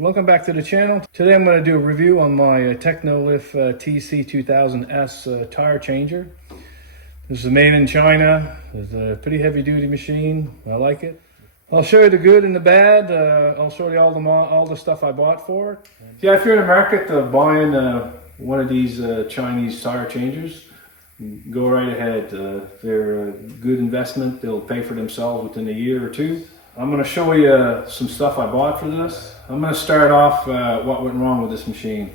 Welcome back to the channel. Today I'm going to do a review on my Technolift TS2000S tire changer. This is made in China. It's a pretty heavy duty machine. I like it. I'll show you the good and the bad. I'll show you all the stuff I bought for it. Yeah, if you're in the market of buying one of these Chinese tire changers, go right ahead. They're a good investment. They'll pay for themselves within a year or two. I'm going to show you some stuff I bought for this. I'm going to start off what went wrong with this machine.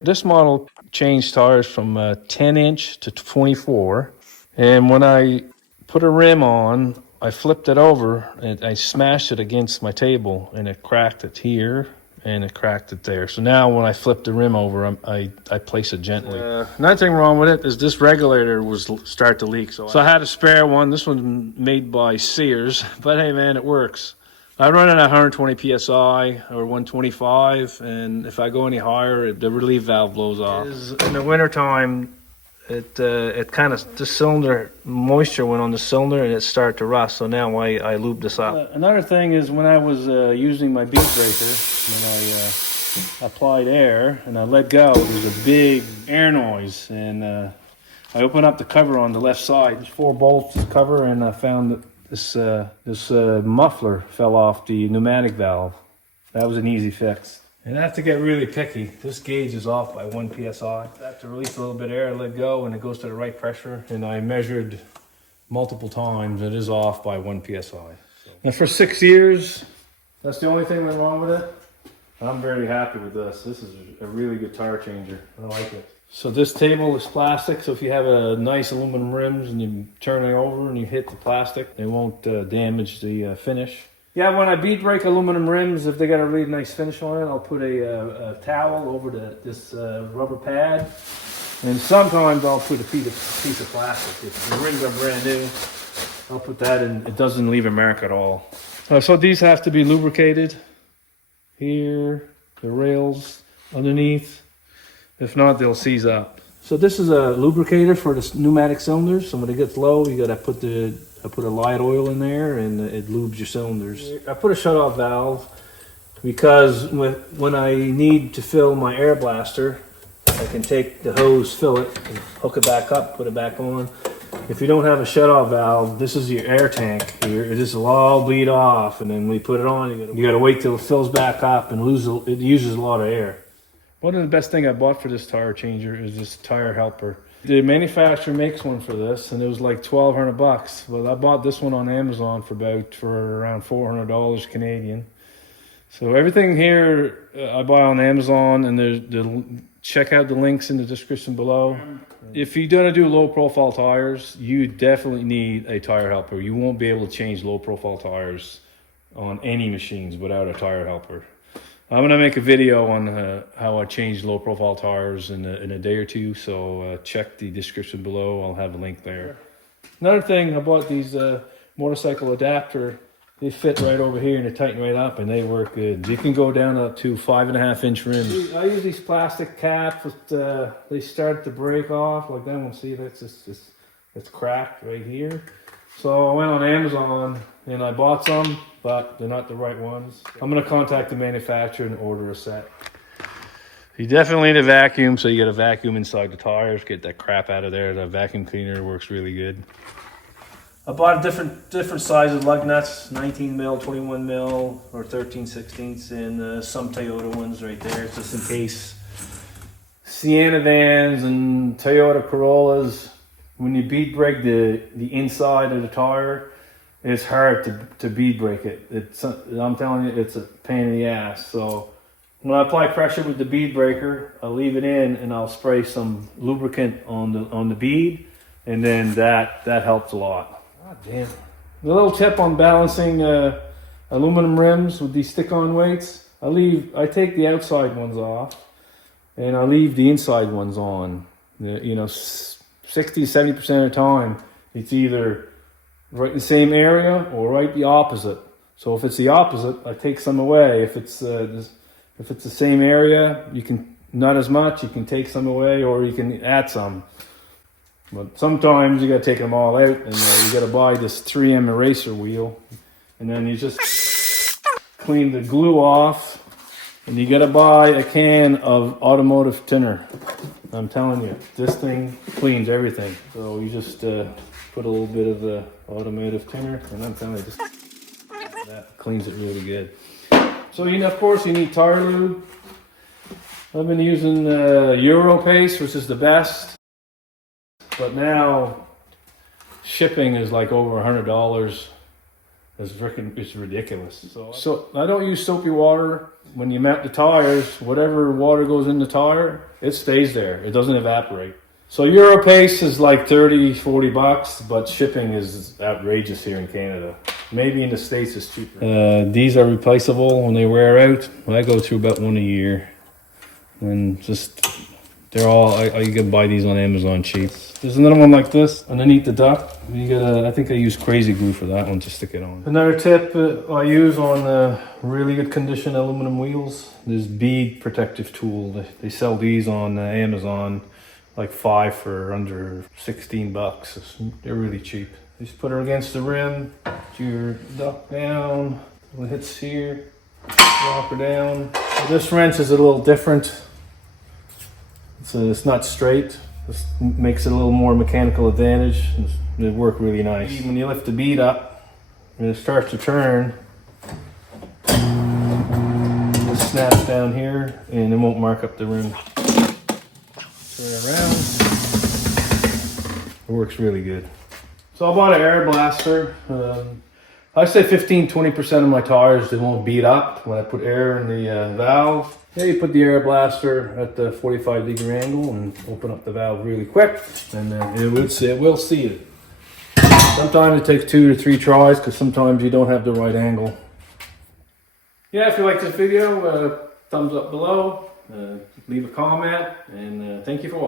This model changed tires from 10 inch to 24, and when I put a rim on, I flipped it over and I smashed it against my table, and it cracked it here and it cracked it there. So now when I flip the rim over, I place it gently. Nothing wrong with it is this regulator was start to leak. So I had a spare one. This one's made by Sears, but hey man, it works. I run it at 120 PSI or 125, and if I go any higher, the relief valve blows off. In the wintertime, it kind of, the cylinder, moisture went on the cylinder and it started to rust, so now I lube this up. Another thing is when I was using my bead breaker, when I applied air and I let go, there's a big air noise, and I opened up the cover on the left side. There's 4 bolts to cover, and I found that this muffler fell off the pneumatic valve. That was an easy fix. And I have to get really picky. This gauge is off by 1 PSI. I have to release a little bit of air, let go, and it goes to the right pressure. And I measured multiple times. It is off by 1 PSI. So. And for 6 years, that's the only thing that went wrong with it. I'm very happy with this. This is a really good tire changer. I like it. So this table is plastic, so if you have a nice aluminum rims and you turn it over and you hit the plastic, it won't damage the finish. Yeah, when I bead break aluminum rims, if they got a really nice finish on it, I'll put a towel over this rubber pad, and sometimes I'll put a piece of plastic. If the rims are brand new, I'll put that in. It doesn't leave a mark at all. So these have to be lubricated. Here, the rails underneath. If not, they'll seize up. So this is a lubricator for the pneumatic cylinders. So when it gets low, you gotta put a light oil in there, and it lubes your cylinders. I put a shutoff valve because when I need to fill my air blaster, I can take the hose, fill it, and hook it back up, put it back on. If you don't have a shutoff valve, this is your air tank here. This will all bleed off, and then when you put it on, you gotta wait till it fills back up, and it uses a lot of air. One of the best thing I bought for this tire changer is this tire helper. The manufacturer makes one for this, and it was like $1,200. Well, I bought this one on Amazon for around $400 Canadian. So everything here I buy on Amazon, and check out the links in the description below. If you're gonna do low profile tires, you definitely need a tire helper. You won't be able to change low profile tires on any machines without a tire helper. I'm going to make a video on how I change low profile tires in a day or two, so check the description below. I'll have a link there. Another thing, I bought these motorcycle adapter. They fit right over here and they tighten right up, and they work good. You can go down up to 5.5-inch rims. I use these plastic caps. They start to break off like that one. See, it's cracked right here. So I went on Amazon and I bought some, but they're not the right ones. I'm going to contact the manufacturer and order a set. You definitely need a vacuum, so you got a vacuum inside the tires, get that crap out of there. The vacuum cleaner works really good. I bought different sizes lug nuts, 19 mil, 21 mil, or 13/16, and some Toyota ones right there, just in case. Sienna vans and Toyota Corollas, when you bead break the inside of the tire, it's hard to bead break it. I'm telling you, it's a pain in the ass. So when I apply pressure with the bead breaker, I'll leave it in and I'll spray some lubricant on the bead, and then that helps a lot. God damn. The little tip on balancing aluminum rims with these stick-on weights, I take the outside ones off and I leave the inside ones on. 60-70% of the time, it's either right in the same area or right the opposite. So if it's the opposite, I take some away. If it's the same area, you can not as much. You can take some away, or you can add some. But sometimes you got to take them all out, and you got to buy this 3M eraser wheel, and then you just clean the glue off, and you gotta buy a can of automotive thinner. I'm telling you, this thing cleans everything. So you just put a little bit of the automotive thinner, and I'm telling you, that cleans it really good. So of course you need tire lube. I've been using Euro Paste, which is the best, but now shipping is like over $100. It's ridiculous. So I don't use soapy water. When you mount the tires, whatever water goes in the tire, it stays there. It doesn't evaporate. So Euro Paste is like 30, 40 bucks, but shipping is outrageous here in Canada. Maybe in the States it's cheaper. These are replaceable when they wear out. I go through about one a year. And just, they're all, you can buy these on Amazon cheap. There's another one like this underneath the duct. You gotta, I think I use crazy glue for that one to stick it on. Another tip I use on really good condition aluminum wheels, this bead protective tool. They sell these on Amazon, like 5 for under 16 bucks. They're really cheap. Just put her against the rim, put your duct down, it hits here, drop her down. This wrench is a little different. It's not straight. This makes it a little more mechanical advantage. They work really nice. When you lift the bead up and it starts to turn, it snaps down here and it won't mark up the rim. Turn it around. It works really good. So I bought an air blaster. I say 15-20% of my tires, they won't beat up when I put air in the valve. Yeah, you put the air blaster at the 45-degree angle and open up the valve really quick, and then it will seal it. Sometimes it takes 2 to 3 tries because sometimes you don't have the right angle. Yeah, if you like this video, thumbs up below, leave a comment, and thank you for watching.